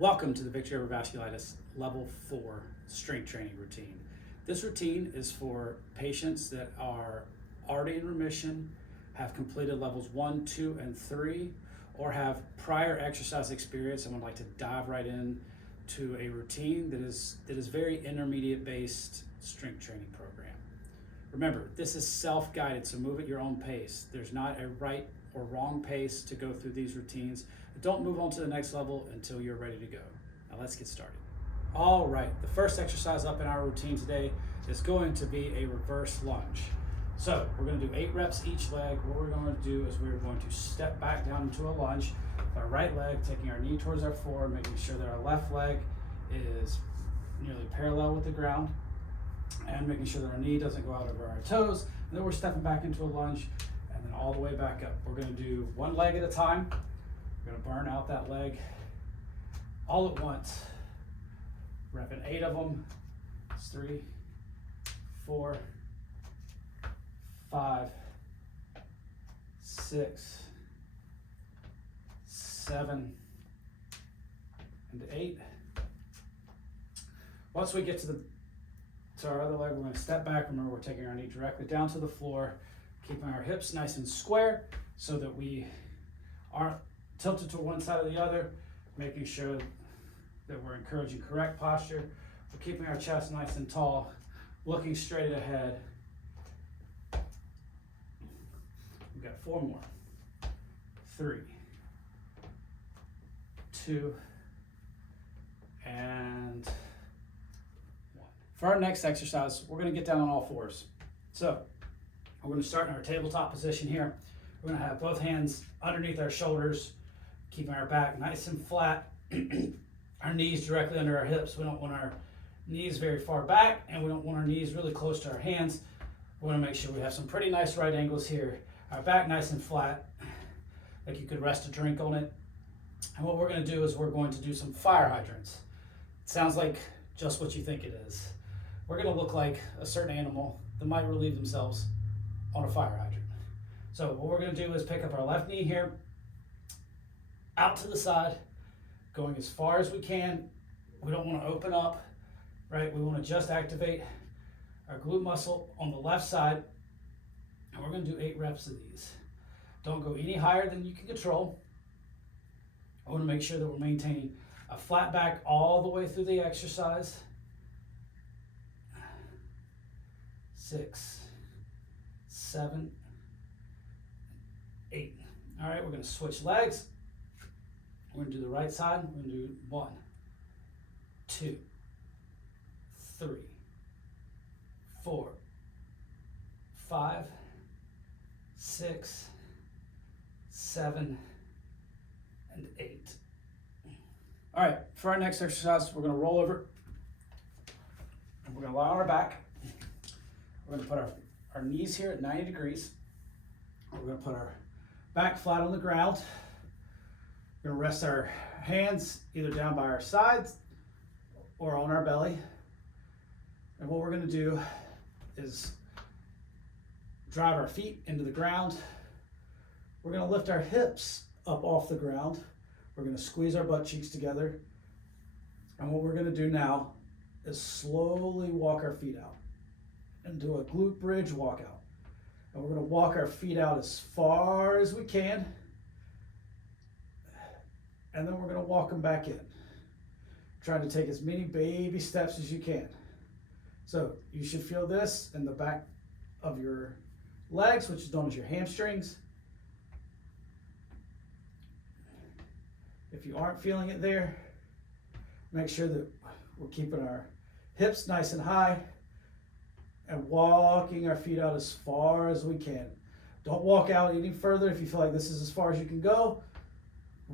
Welcome to the Victory Over Vasculitis Level 4 Strength Training Routine. This routine is for patients that are already in remission, have completed levels 1, 2, and 3, or have prior exercise experience and would like to dive right in to a routine that is very intermediate based strength training program. Remember, this is self-guided, so move at your own pace. There's not a right or wrong pace to go through these routines. Don't move on to the next level until you're ready to go. Now let's get started. All right, the first exercise up in our routine today is going to be a reverse lunge. So we're going to do 8 reps each leg. What we're going to do is we're going to step back down into a lunge with our right leg, taking our knee towards our floor, making sure that our left leg is nearly parallel with the ground, and making sure that our knee doesn't go out over our toes. And then we're stepping back into a lunge, and then all the way back up. We're going to do one leg at a time. We're going to burn out that leg all at once. Repping 8 of them. It's 3, 4, 5, 6, 7, and 8. Once we get to our other leg, we're going to step back. Remember, we're taking our knee directly down to the floor, keeping our hips nice and square so that we aren't tilted to one side or the other, making sure that we're encouraging correct posture. We're keeping our chest nice and tall, looking straight ahead. We've got 4 more. 3, 2, and 1. For our next exercise, we're going to get down on all fours. So we're going to start in our tabletop position here. We're going to have both hands underneath our shoulders, keeping our back nice and flat, our knees directly under our hips. We don't want our knees very far back, and we don't want our knees really close to our hands. We want to make sure we have some pretty nice right angles here. Our back nice and flat, like you could rest a drink on it. And what we're going to do is we're going to do some fire hydrants. It sounds like just what you think it is. We're going to look like a certain animal that might relieve themselves on a fire hydrant. So what we're going to do is pick up our left knee here, out to the side, going as far as we can. We don't want to open up, right? We want to just activate our glute muscle on the left side. And we're going to do 8 reps of these. Don't go any higher than you can control. I want to make sure that we're maintaining a flat back all the way through the exercise. 6, 7, 8. All right, we're going to switch legs. We're going to do the right side. We're going to do 1, 2, 3, 4, 5, 6, 7, and 8. All right, for our next exercise, we're going to roll over. And we're going to lie on our back. We're going to put our knees here at 90 degrees. We're going to put our back flat on the ground. We're going to rest our hands either down by our sides or on our belly. And what we're going to do is drive our feet into the ground. We're going to lift our hips up off the ground. We're going to squeeze our butt cheeks together. And what we're going to do now is slowly walk our feet out and do a glute bridge walkout. And we're going to walk our feet out as far as we can. And then we're going to walk them back in. Trying to take as many baby steps as you can. So you should feel this in the back of your legs, which is known as your hamstrings. If you aren't feeling it there, make sure that we're keeping our hips nice and high and walking our feet out as far as we can. Don't walk out any further if you feel like this is as far as you can go.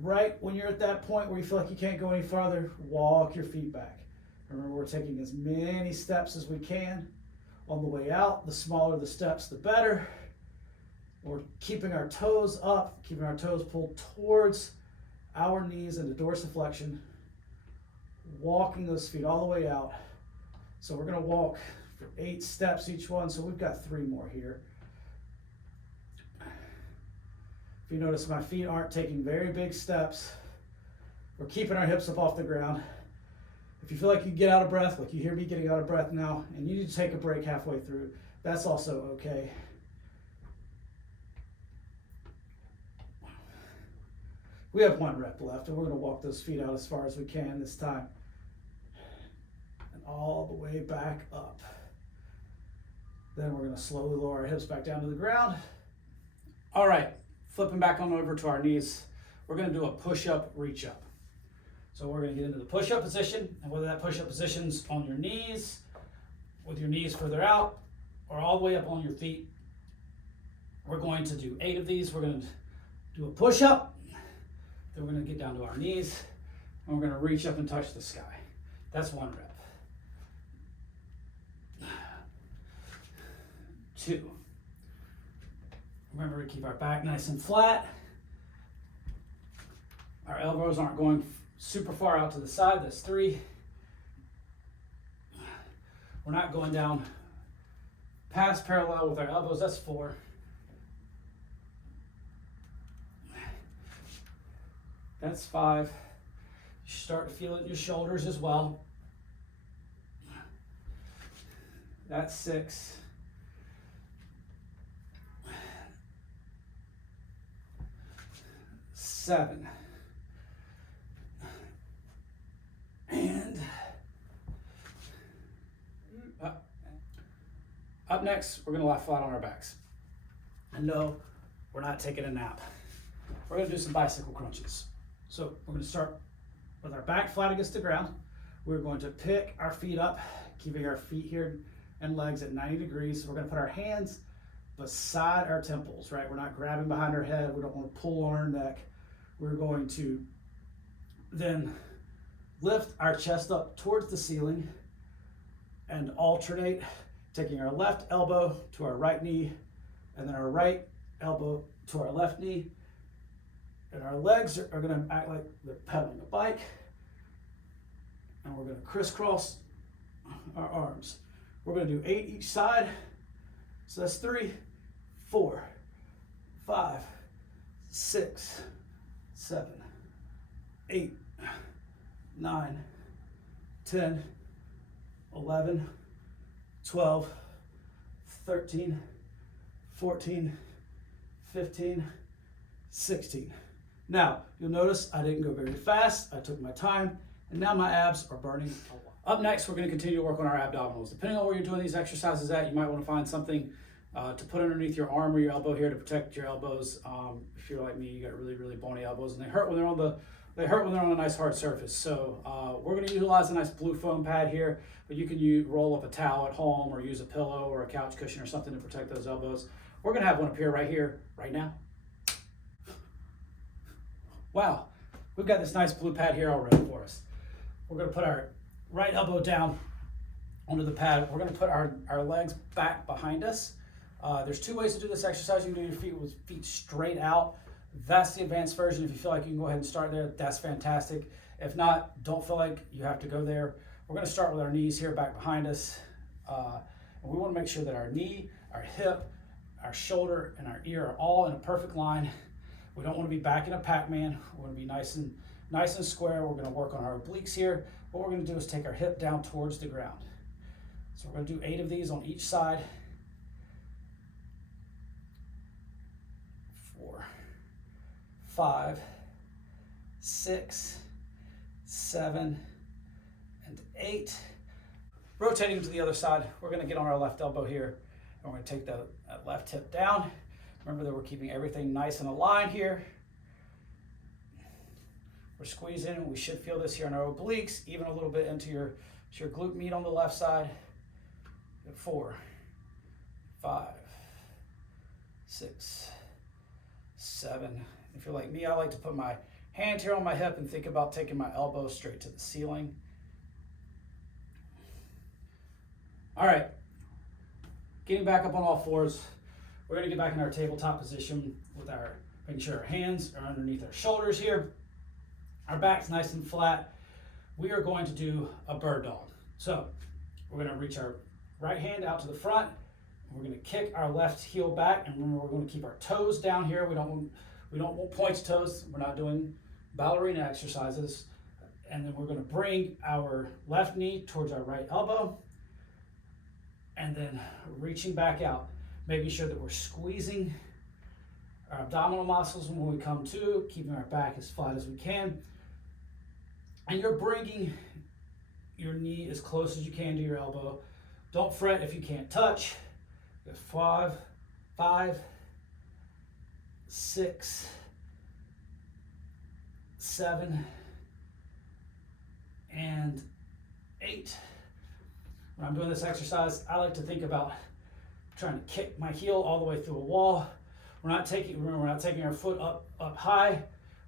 Right when you're at that point where you feel like you can't go any farther, walk your feet back. Remember, we're taking as many steps as we can on the way out. The smaller the steps, the better. We're keeping our toes up, keeping our toes pulled towards our knees into dorsiflexion, walking those feet all the way out. So we're going to walk for 8 steps each one, so we've got 3 more here. If you notice, my feet aren't taking very big steps. We're keeping our hips up off the ground. If you feel like you get out of breath, like you hear me getting out of breath now, and you need to take a break halfway through, that's also okay. We have 1 rep left, and we're going to walk those feet out as far as we can this time. And all the way back up. Then we're going to slowly lower our hips back down to the ground. All right, flipping back on over to our knees. We're going to do a push-up, reach-up. So we're going to get into the push-up position, and whether that push-up position's on your knees, with your knees further out, or all the way up on your feet. We're going to do 8 of these. We're going to do a push-up, then we're going to get down to our knees, and we're going to reach up and touch the sky. That's 1 rep. 2. Remember to keep our back nice and flat. Our elbows aren't going super far out to the side. That's 3. We're not going down past parallel with our elbows. That's 4. That's 5. You start to feel it in your shoulders as well. That's 6. Seven. And up next, we're going to lie flat on our backs. And no, we're not taking a nap. We're going to do some bicycle crunches. So we're going to start with our back flat against the ground. We're going to pick our feet up, keeping our feet here and legs at 90 degrees. So we're going to put our hands beside our temples, right? We're not grabbing behind our head. We don't want to pull on our neck. We're going to then lift our chest up towards the ceiling and alternate, taking our left elbow to our right knee and then our right elbow to our left knee. And our legs are going to act like they're pedaling a bike. And we're going to crisscross our arms. We're going to do 8 each side. So that's 3, 4, 5, 6, 7, 8, 9, 10, 11, 12, 13, 14, 15, 16. Now, you'll notice I didn't go very fast. I took my time, and now my abs are burning a lot. Up next, we're going to continue to work on our abdominals. Depending on where you're doing these exercises at, you might want to find something to put underneath your arm or your elbow here to protect your elbows. If you're like me, you got really, really bony elbows, and they hurt when they're on a nice hard surface. So we're going to utilize a nice blue foam pad here, but you can roll up a towel at home or use a pillow or a couch cushion or something to protect those elbows. We're going to have one appear right here, right now. Wow, we've got this nice blue pad here already for us. We're going to put our right elbow down onto the pad. We're going to put our legs back behind us. There's 2 ways to do this exercise. You can do your feet with feet straight out. That's the advanced version. If you feel like you can go ahead and start there, that's fantastic. If not, don't feel like you have to go there. We're going to start with our knees here back behind us. And we want to make sure that our knee, our hip, our shoulder, and our ear are all in a perfect line. We don't want to be back in a Pac-Man. We want to be nice and square. We're going to work on our obliques here. What we're going to do is take our hip down towards the ground. So we're going to do 8 of these on each side. 4, 5, 6, 7, and 8. Rotating to the other side, we're going to get on our left elbow here, and we're going to take that left hip down. Remember that we're keeping everything nice and aligned here. We're squeezing, and we should feel this here in our obliques, even a little bit into your glute meat on the left side. 4, 5, 6, 7. If you're like me, I like to put my hand here on my hip and think about taking my elbow straight to the ceiling. All right, getting back up on all fours. We're going to get back in our tabletop position with making sure our hands are underneath our shoulders here. Our back's nice and flat. We are going to do a bird dog. So we're going to reach our right hand out to the front. We're going to kick our left heel back, and remember, we're going to keep our toes down here. We don't want points toes. We're not doing ballerina exercises. And then we're going to bring our left knee towards our right elbow, and then reaching back out, making sure that we're squeezing our abdominal muscles when we come to, keeping our back as flat as we can. And you're bringing your knee as close as you can to your elbow. Don't fret if you can't touch. 5, 6, 7, and 8. When I'm doing this exercise, I like to think about trying to kick my heel all the way through a wall. Remember, we're not taking our foot up high.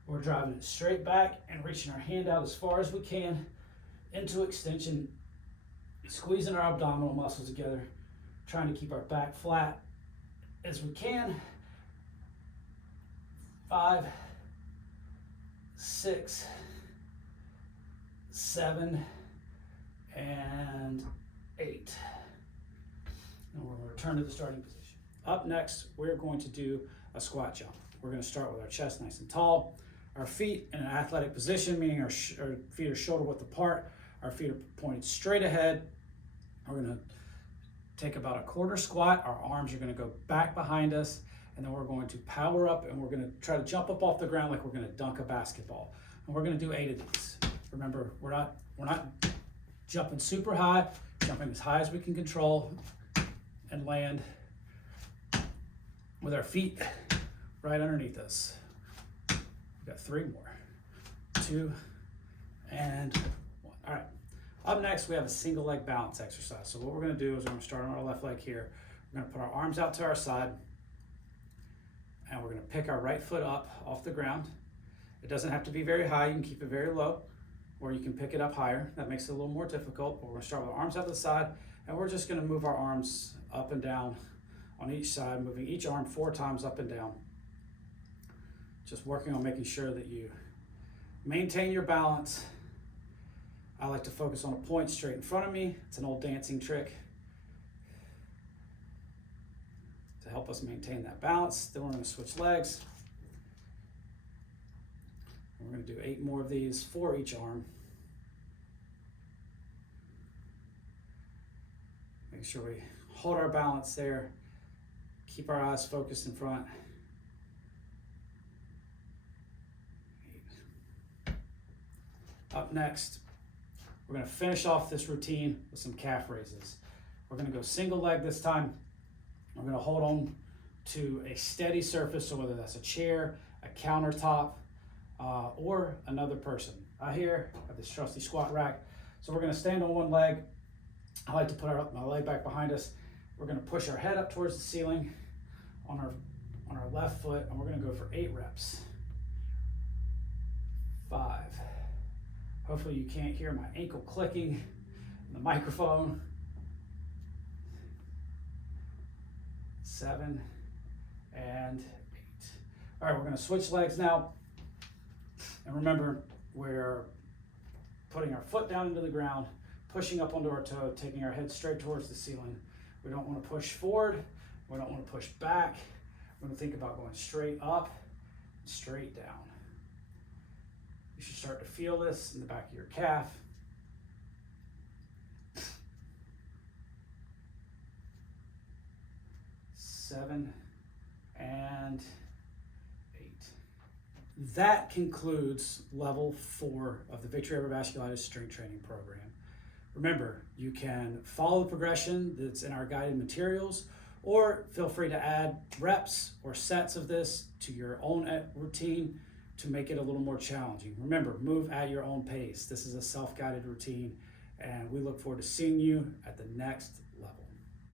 We're driving it straight back and reaching our hand out as far as we can into extension, squeezing our abdominal muscles together, trying to keep our back flat as we can. 5, 6, 7, and 8. And we're going to return to the starting position. Up next, we're going to do a squat jump. We're going to start with our chest nice and tall, our feet in an athletic position, meaning our feet are shoulder width apart, our feet are pointed straight ahead. We're going to take about a quarter squat. Our arms are going to go back behind us, and then we're going to power up, and we're going to try to jump up off the ground like we're going to dunk a basketball. And we're going to do 8 of these. Remember, we're not jumping super high, jumping as high as we can control, and land with our feet right underneath us. We've got 3 more. 2 and 1. All right. Up next, we have a single leg balance exercise. So what we're going to do is we're going to start on our left leg here. We're going to put our arms out to our side, and we're going to pick our right foot up off the ground. It doesn't have to be very high. You can keep it very low, or you can pick it up higher. That makes it a little more difficult, but we're going to start with our arms out to the side, and we're just going to move our arms up and down on each side, moving each arm 4 times up and down. Just working on making sure that you maintain your balance. I like to focus on a point straight in front of me. It's an old dancing trick to help us maintain that balance. Then we're going to switch legs. We're going to do 8 more of these for each arm. Make sure we hold our balance there. Keep our eyes focused in front. 8. Up next, we're going to finish off this routine with some calf raises. We're going to go single leg this time. We're going to hold on to a steady surface, so whether that's a chair, a countertop, or another person. I have this trusty squat rack. So we're going to stand on one leg. I like to put my leg back behind us. We're going to push our head up towards the ceiling on our left foot, and we're going to go for 8 reps. 5. Hopefully you can't hear my ankle clicking in the microphone. 7 and 8. All right, we're going to switch legs now. And remember, we're putting our foot down into the ground, pushing up onto our toe, taking our head straight towards the ceiling. We don't want to push forward. We don't want to push back. We're going to think about going straight up, straight down. You should start to feel this in the back of your calf. 7 and 8. That concludes level 4 of the Victory Over Vasculitis Strength Training Program. Remember, you can follow the progression that's in our guided materials, or feel free to add reps or sets of this to your own routine to make it a little more challenging. Remember, move at your own pace. This is a self-guided routine, and we look forward to seeing you at the next